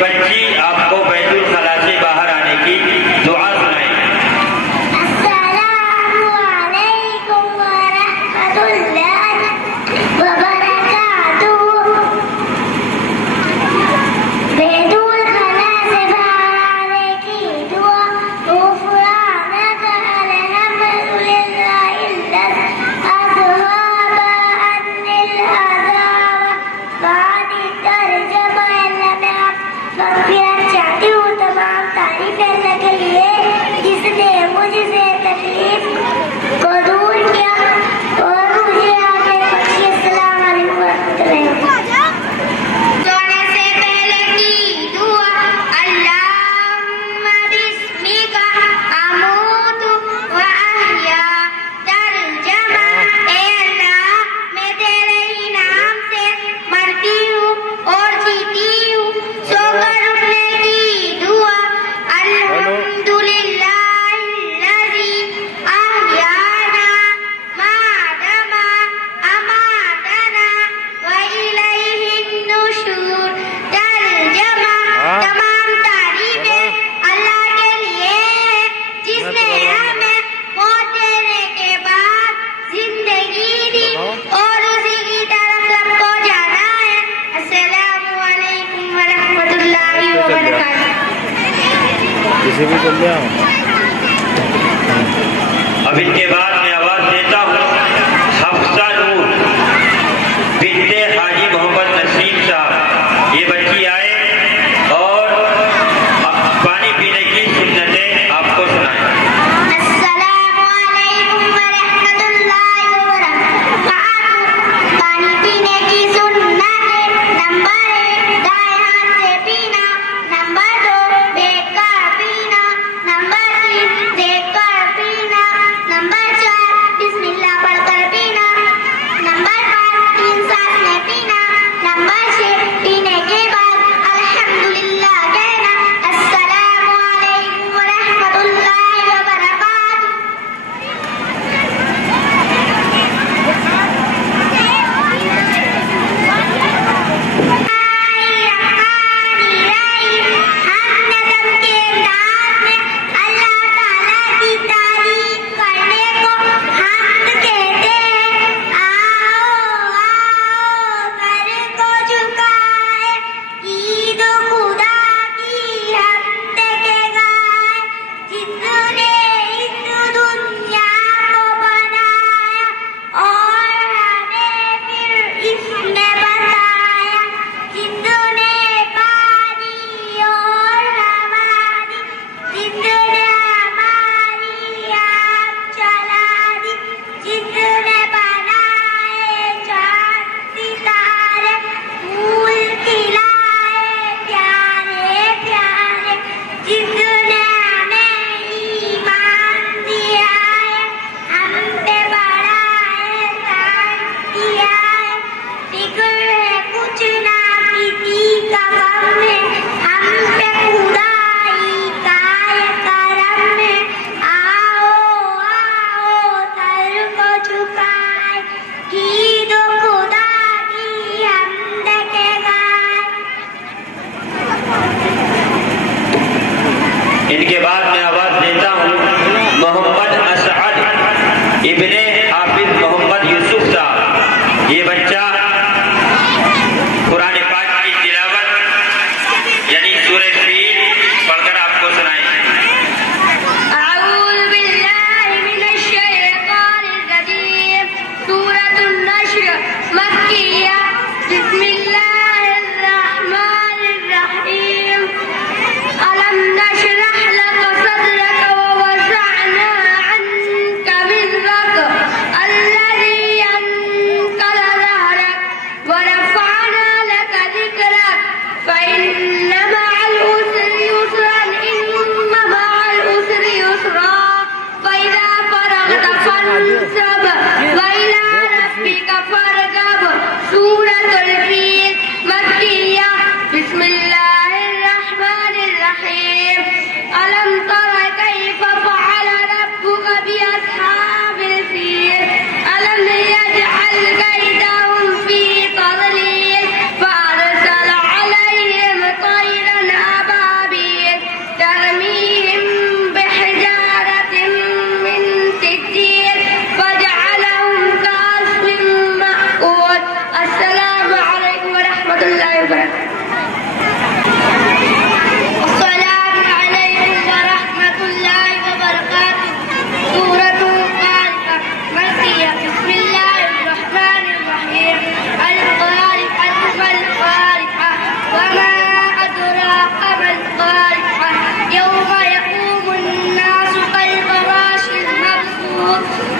बच्ची आपको बैतुल खला से बाहर आने की दुआ सुनाएगी। अस्सलामु अलैकुम व रहमतुल्लाहि व बरकातुहू। बैतुल खला से बाहर आने की दुआ। गुफ़रानक अल्हम्दुलिल्लाहिल्लज़ी अज़हबा अन्निल अज़ाब। बानी तर्जुमा मग़फ़िरत चाहती हूँ तमाम तारीफ़ें अल्लाह के लिए जिसने मुझसे तकलीफ को दूर किया और मुझे आगे बख्शी। अस्सलाम वालेकुम रहमतुल्लाह। सोने से पहले की दुआ। अल्लाहुम्मा बिस्मिका अमूतु व अहया। तर्जुमा ए अल्लाह मैं तेरे ही नाम से मरती हूँ और जीती हूँ। सोकर उठने की दुआ। अल्हम्दुलिल्लाहिल्लज़ी अहयाना मादमा अमातना व इलैहिन नुशूर। तर्जुमा तमाम तारीफें अल्लाह के लिए जिसने हमें मौत देने के बाद जिंदगी दी और उसी की तरफ सबको जाना है। अस्सलामु अलैकुम व रहमतुल्लाहि व बरकातुहू। किसी भी चल जाओ। अब इनके बाद मैं आवाज देता हूँ हफ्सा नूर बिन्ते हाजी मोहम्मद नसीम साहब। ये बच्ची आए और पानी पीने की सुन्नतें आपको सुनाएं। अस्सलामु अलैकुम व रहमतुल्लाहि व बरकातुहू। पानी पीने की सुन्नतें। नंबर 1 दाएं हाथ से पीना। नंबर 2 देखकर पीना। नंबर 3 देखकर पीना। नंबर 4 बिस्मिल्लाह पढ़कर पीना। नंबर 5 3 सांस में पीना। नंबर 6 पीने के बाद अल्हम्दुलिल्लाह कहना। अस्सलामु अलैकुम व रहमतुल्लाहि व बरकातुहू। इनके बाद मैं आवाज देता हूँ मोहम्मद असअद इब्ने हाफिज मोहम्मद यूसुफ साहब। ये बच्चा कुरान पाक की तिलावत यानी सूरह फील पढ़कर आपको सुनाएंगे। अऊज़ु बिल्लाहि मिनश शैतानिर रजीम। सूरतुन नश्र मक्किया। बिस्मिल्लाहिर रहमानिर रहीम। अलम नशरह लक सदरक व वसअना अन्क विज़रक अल्लज़ी अंक़ज़ ज़हरक व रफ़अना लक ज़िक्रक फ़इन्न मअल उसरि युस्रन इन्न मअल उसरि युस्रा फ़इज़ा फ़रग़त फ़ंसब व इला रब्बिक फ़रग़ब। सूरतुल फील मक्किया। बिस्मिल्लाहिर रहमानिर रहीम। अलम तरा कैफ़ फ़अल रब्बुक बिअस्हाबिल फ़ील। अलम यजअल कैदहुम फ़ी तज़लील। फ़अरसल अलैहिम तयरन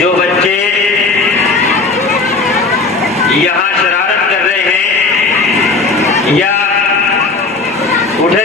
जो बच्चे यहाँ शरारत कर रहे हैं या उठे